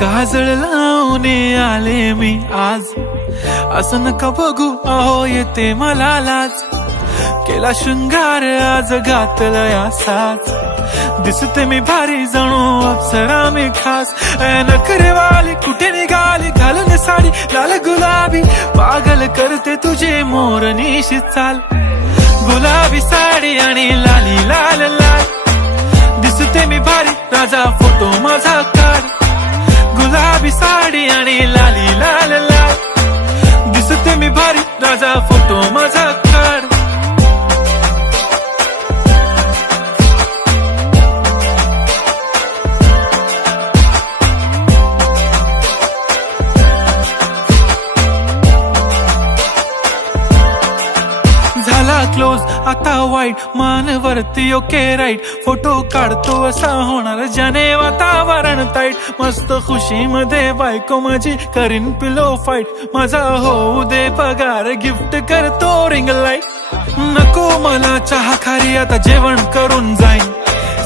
काजळ लावून आले मी आज, असं नका बघू अहो येते मला लाज. केला शृंगार आज घातला साज, दिसते मी भारी जणू अप्सरा मी खास. नखरेवाली कुठे निघाली घालून साडी लाल गुलाबी, पागल करते तुझे मोरनीशी चाल. गुलाबी साडी आणि लाली लाल लाल, दिसते मी भारी राजा फोटो माझा काढ. गुलाबी साडी आणि लाली लाल लाल, दिसते मी भारी राजा फोटो माझा काढ. झाला क्लोज आता वाईट, मान वरती ओके राईट. फोटो काढतो असा होणार ज्याने वातावरण ताईट. मस्त खुशी मध्ये बायको माझी करीन पिलो फाईट. माझा होऊ दे पगार गिफ्ट करतो रिंग लाईट. नको मला चहा खारी आता जेवण करून जाईन.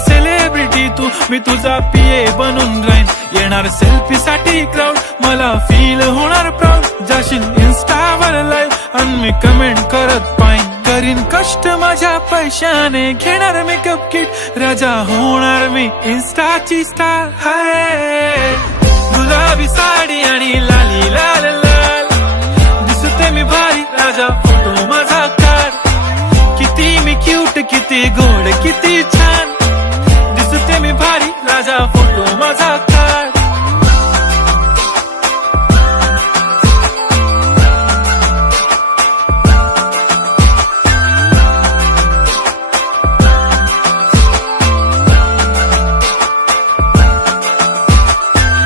सेलिब्रिटी तू मी तुझा पिये बनून राहीन. येणार सेल्फी साठी क्राऊड मला फील होणार प्राऊड. जाशील इन्स्टावर लाईव्ह आणि मी कमेंट करत पाईन. करीन कष्ट माझ्या पैशाने घेणार मेकअप किट. राजा होणार मी इन्स्टाची स्टार. हाय गुलाबी साडी आणि लाली लाल लाल, दिसते मी भारी राजा फोटो माझा काढ. किती मी क्यूट किती गोड किती छान, दिसते मी भारी राजा फोटो माझा काढ.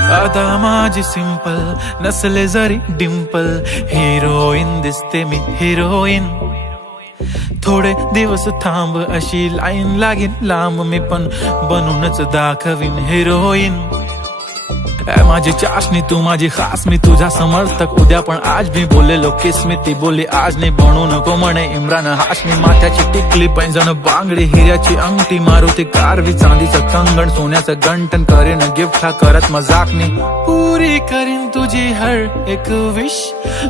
आता माझी सिंपल नसले जरी डिंपल, हिरोईन दिसते मी हिरोईन. थोडे दिवस थांब अशी लाईन लागेल लांब, मी पण बनूनच दाखवीन हिरोईन. माझी चाशनी तू माझी खास, मी तुझा समर्थक उद्या पण आज मी बोललेलो किस मी. ती बोलली आज नाही बनू नको म्हणे इम्रान हाशमी. माथ्याची टिकली पैंजण बांगडी हिऱ्याची अंगठी, मारुती कारवी चांदीचं कंगण सोन्याचं गंटन. करीन गिफ्ट हा करत मजाकनी, पुरी करीन तुझी हर एक विश.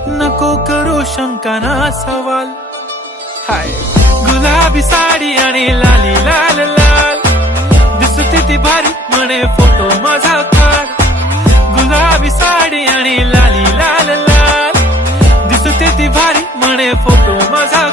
नको करू शंका ना सवाल. हाय गुलाबी साडी आणि लाली लाल लाल, दिसते ती भारी म्हणे फोटो माझा काढ. गुलाबी साडी आणि लाली लाल लाल, दिसते ती भारी म्हणे फोटो माझा.